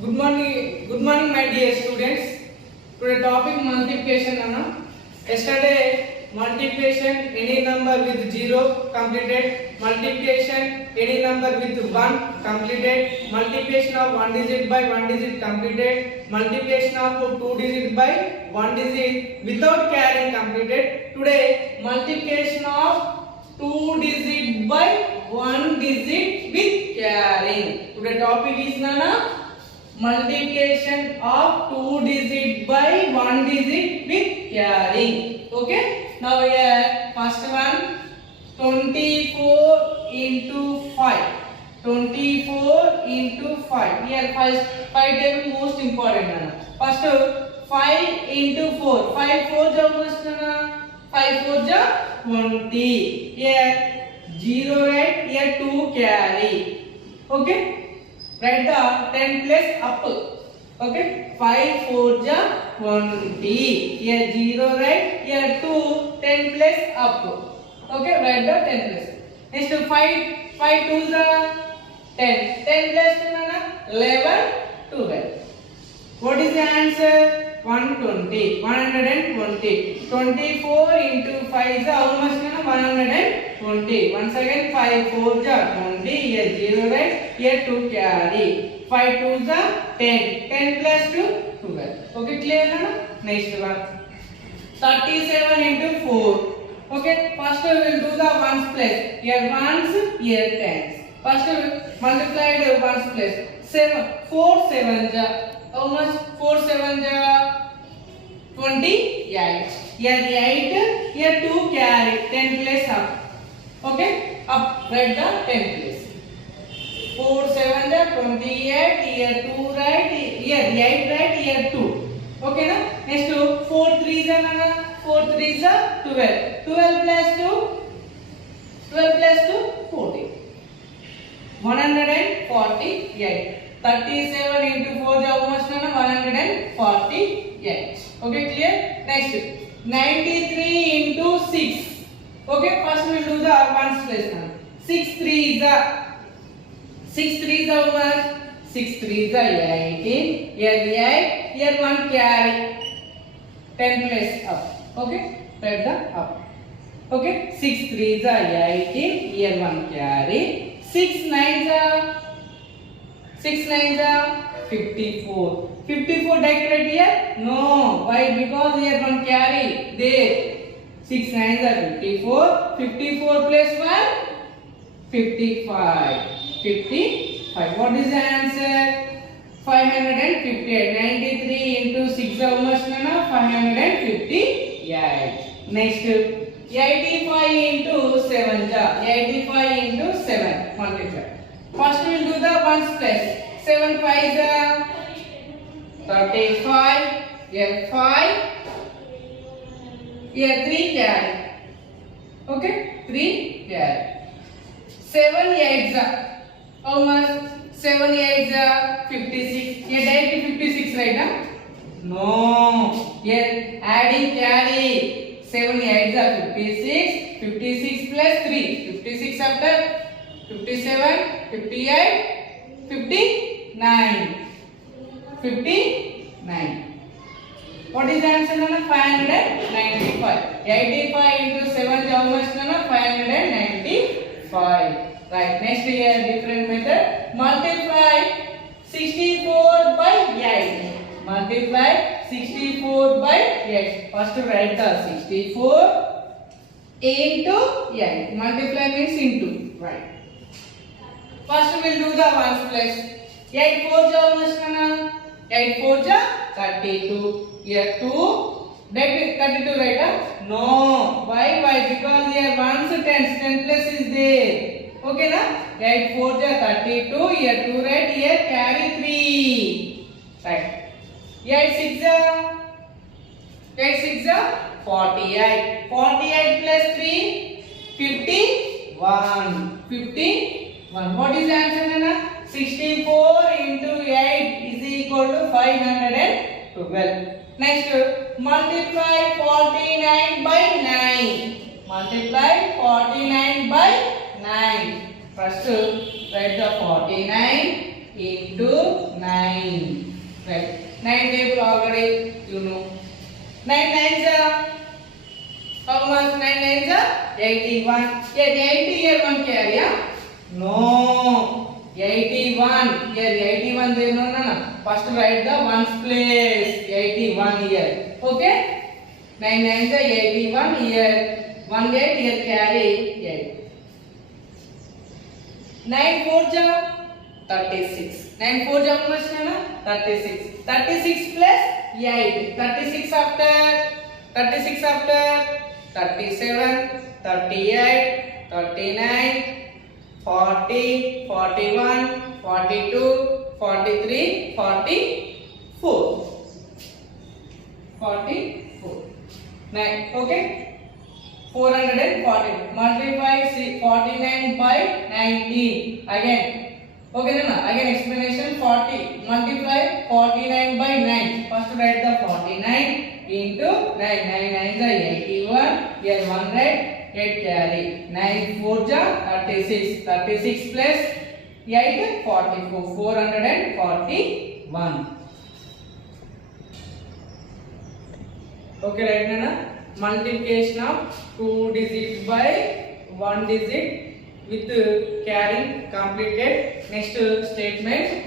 Good morning, my dear students. Today topic multiplication. Yesterday multiplication any number with 0 completed. Multiplication any number with 1 completed. Multiplication of 1 digit by 1 digit completed. Multiplication of 2 digit by 1 digit without carrying completed. Today multiplication of 2 digit by 1 digit with carrying. Today topic is multiplication of 2 digit by 1 digit with carrying. Okay. Now here first one 24 into 5. 24 into 5. Here first 5 table most important. First 5 into 4. 5 4 ja must 5 4 ja 20. Here 0 right. Here 2 carry. Okay. Write the 10 place up. Okay. 5 4 ja 20. Here 0 right. Here 2 10 place up. Okay. Write the 10 place. Next 5 2 ja 10. 10 place 11 12. What is the answer? 120. 120. 24 into 5 is how much? 120. Once again 5 4 ja 20. Here 0 right. Here 2 carry. 5 2 ja 10. 10 plus 2 12. Okay, clear na? Next one. 37 into 4. Okay, first we will do the ones place. Here ones, here tens. First multiplied ones place. 4 7 ja. How much? 4 7 ja 28. Here 8. Here 2 carry. 10 place up. Okay, up. Write the 10 place. 4 7 ja 28. Here 2 right. Here 8 right. Here 2. Okay na? Next 4 3 ja 4 3 ja 12. 12 plus 2. 12 plus 2 40. 148. 37 into 4 is almost 148. Okay, clear? Next 93 into 6. Okay, first we will do the ones place. 6 3 is 6 3 is how much? 6 3 is 18. Here 8. Here 1 carry. 10 place up. Okay, write the up. Okay, 6 3 is 18. Here 1 carry. 6 9 is 6 9 is 54. 54 direct right here? No. Why? Because here one carry. There. 6 9 is 54. 54 plus 1? 55. 55. What is the answer? 558. 93 into 6 how much? 558. Next. 85 into 7. 85 into 7. Multiply. First we will do the ones place. 7 5 is 35. Here 5. Here 3 carry. Okay, 3 carry. 7 8 is how much? 7 8 is 56. Here directly 56 right now? No. Here adding carry. 7 8 is 56. 56 plus 3. 56 after 57, 58, 59. 59. What is the answer? 595. 85 into 7 is how much? 595. Right. Next here different method. Multiply 64 by 8. Multiply 64 by 8. First write the 64 into 8. Multiply means into. Right. First we will do the ones place. 8 4 ja almost 8 4 ja 32. Here 2. Direct 32 right? No. Why? Because here ones 10 plus is there. Okay na? 8 4 ja 32. Here 2 right. Here carry 3. Right. 8 6 ja 48. 48 plus 3 51. 51. What is the answer, Nana? 64 into 8 is equal to 512. Next, multiply 49 by 9. Multiply 49 by 9. First, write the 49. into 9. Right. 9 table already you know. 9 nines are how much? 9 nines are 81. Here 80 here one carry, yeah? No. 81. Here 81 there no no no. First write the ones place. 81 here. Okay? 9 nines are 81 here. 1 8 here carry 8. 9 4 ja 36. 9 4 ja how much na? 36. 36 plus 8. 36 after 37, 38, 39, 40, 41, 42, 43, 44. 44. 9. Okay? 440. Multiply 49 by 19. Again. Okay, no? Again explanation 40. Multiply 49 by 9. First write the 49 into 9. 9 9 is 81. Here 100. 8 carry. 9 4 ja 36. 36 plus 8 44. 441. Okay, right Nana? Multiplication of 2 digit by 1 digit with carrying completed. Next statement,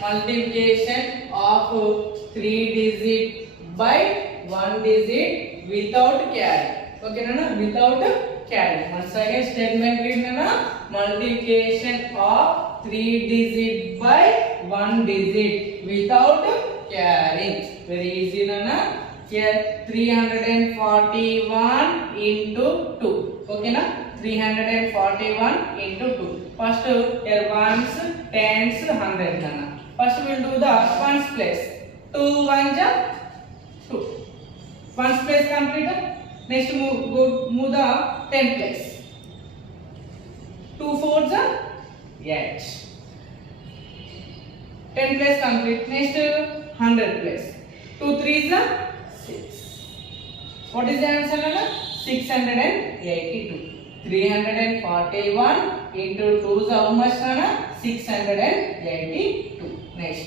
multiplication of 3 digit by 1 digit without carry. Okay Nana? Without carry. Once again statement read Nana. Multiplication of 3 digit by 1 digit without carrying. Very easy Nana. Here 341 into 2. Okay na? 341 into 2. First here ones, tens, hundred nana. First we will do the ones place. 2 1 ja 2. Ones place complete. Next move the 10 place. 2 4 ja 8. 10 place complete. Next 100 place. 2 3 ja 6. What is the answer? 682. 341 into 2 is how much? 682. Next.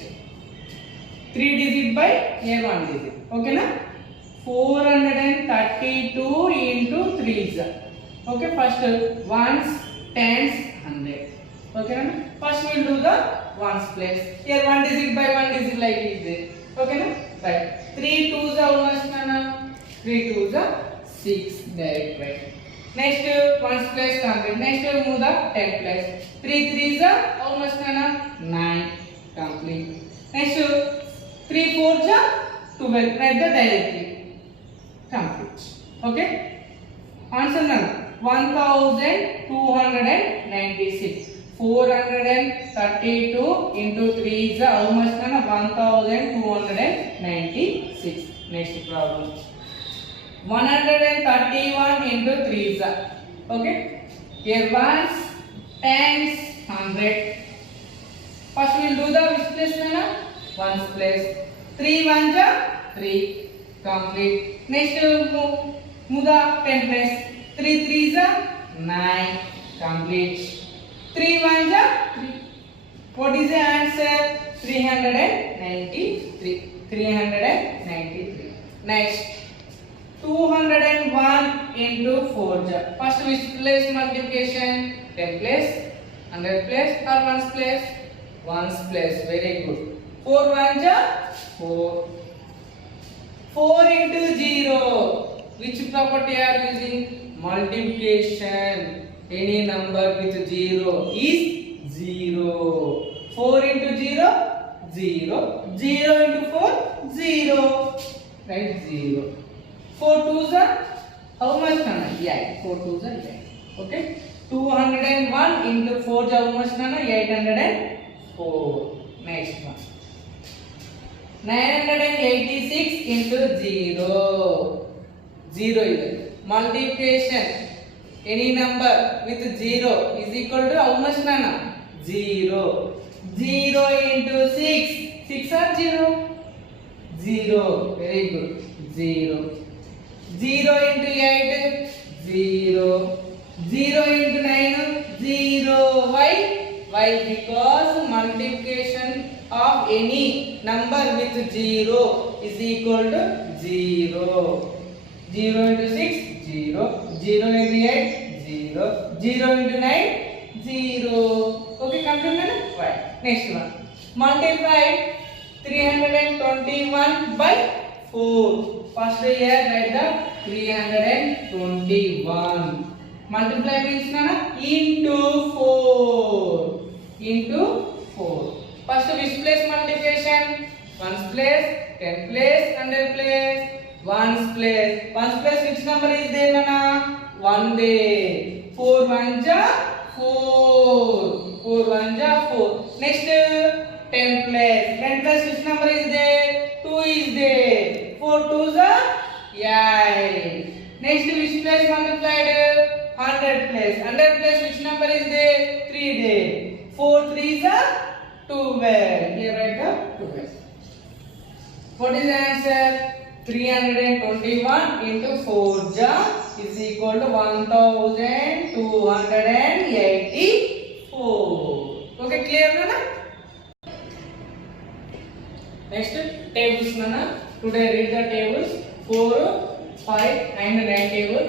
3 digit by here 1 digit. Okay na? 432 into 3 is. Okay, first ones, tens, 100. Okay na? First we will do the ones place. Here 1 digit by 1 digit like this. Okay na? Right. 3 2s are how much nana? 3 2s are 6. Direct right. Next ones place complete. Next move the 10 place. 3 3s are how much nana? 9. Complete. Next 3 4s are 12. Write the directly. Complete. Okay. Answer nana? 1296. 432 into 3 is how much nana? 1296. Next problem. 131 into 3 is okay. Here ones, tens, 100. First we will do the which place nana? Ones place. 3 1 ja 3. Complete. Next move the 10 place. 3 3 is 9. Complete. 3 1 ja 3. What is the answer? 393. 393. Next 201 into 4 ja. First which place multiplication? 10 place, 100 place or 1's place? 1's place. Very good. 4 1 ja 4. 4 into 0. Which property are using? Multiplication. Any number with 0 is 0. 4 into 0, 0. 0 into 4, 0. Right, 0. 4 2s are how much? 8. 4 2s are 8. Okay. 201 into 4 is how much? 804. Next one. 986 into 0. 0 is multiplication. Any number with 0 is equal to how much nana? 0. 0 into 6. 6 or 0? 0. Very good. 0. 0 into 8. 0. 0 into 9. 0. Why? Why? Because multiplication of any number with 0 is equal to 0. 0 into 6, 0. 0 into 8, 0. 0 into 9, 0. Okay, complete. Right. Next one. Multiply 321 by 4. First here write the 321. Multiply means into 4. Into 4. First which place multiplication? Ones place, 10 place, 100 place. Ones place. Ones place which number is there nana? 1 day. 4 1 ja 4. 4 1 ja 4. Next 10 place. 10 place which number is there? 2 is there. 4 2s are 8. Next which place multiplied? 100 place. 100 place which number is there? 3 there. 4 3s are 12. Here write the 12. What is the answer? 321 into 4 ja is equal to 1284. Okay, clear nana? Next tables nana. Today read the tables 4, 5 and 9 table.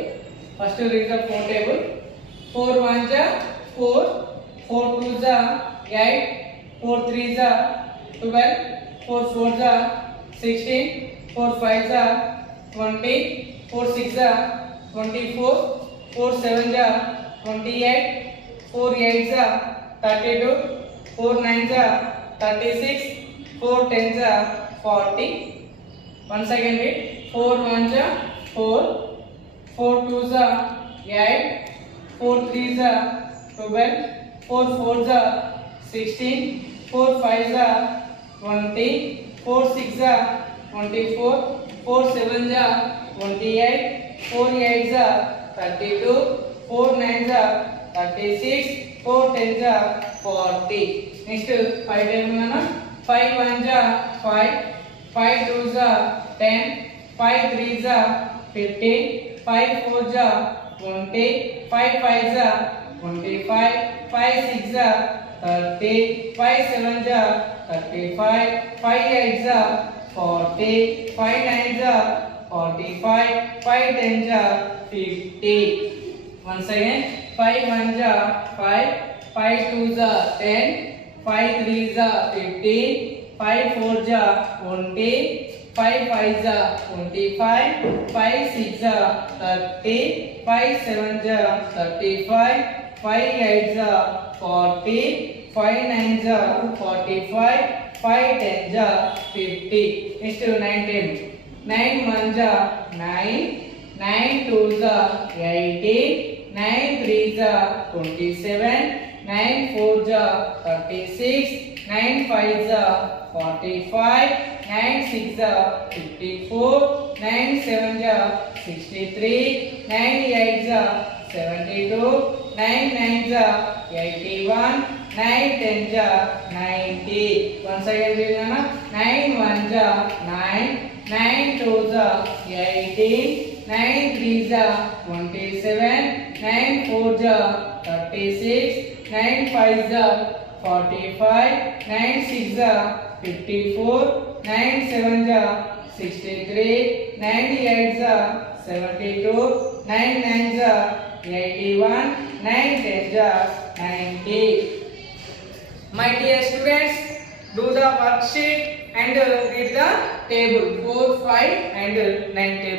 First read the 4 table. 4 1 ja 4, 4 2 ja 8, 4 3 ja 12, 4 4 ja 16, 4 5 ja 20, 4 6 ja 24, 4 7 ja 28, 4 8 ja 32, 4 9 ja 36, 4 10 ja 40. Once again read 4 1 ja 4, 4 2 ja 8, 4 3 ja 12, 4 4 ja 16, 4 5 ja 20, 4 6 ja 24, 4 7 ja 28, 4 8 ja 32, 4 9 ja 36, 4 10 ja 40. Next 5 table nana. 5 1 ja 5, 5 2 ja 10, 5 3 ja 15, 5 4 ja 20, 5 5 ja 25, 5 6 ja 30, 5 7 ja 35, 5 8 ja 40, 5 9 ja 45, 5 10 ja 50. Once again 5 1 ja 5, 5 2 ja 10, 5 3 ja 15, 5 4 ja 20, 5 5 ja 25, 5 6 ja 30, 5 7 ja 35, 5 8 ja 40, 5 9 ja 45, 5 10 ja 50. Next 9 10. 9 1 ja 9, 9 2 ja 18, 9 3 ja 27, 9 4 ja 36, 9 5 ja 45, 9 6 ja 54, 9 7 ja 63, 9 8 ja 72, 9 9 ja 81, 9 10 ja 90. Once again read nana. 9 1 ja 9, 9 2 ja 18, 9 3 ja 27, 9 4 ja 36, 9 5 ja 45, 9 6 ja 54, 9 7 ja 63, 9 8 ja 72, 9 9 ja 81, 9 10 ja 90. My dear students, do the worksheet and read the table 4, 5 and 9 table.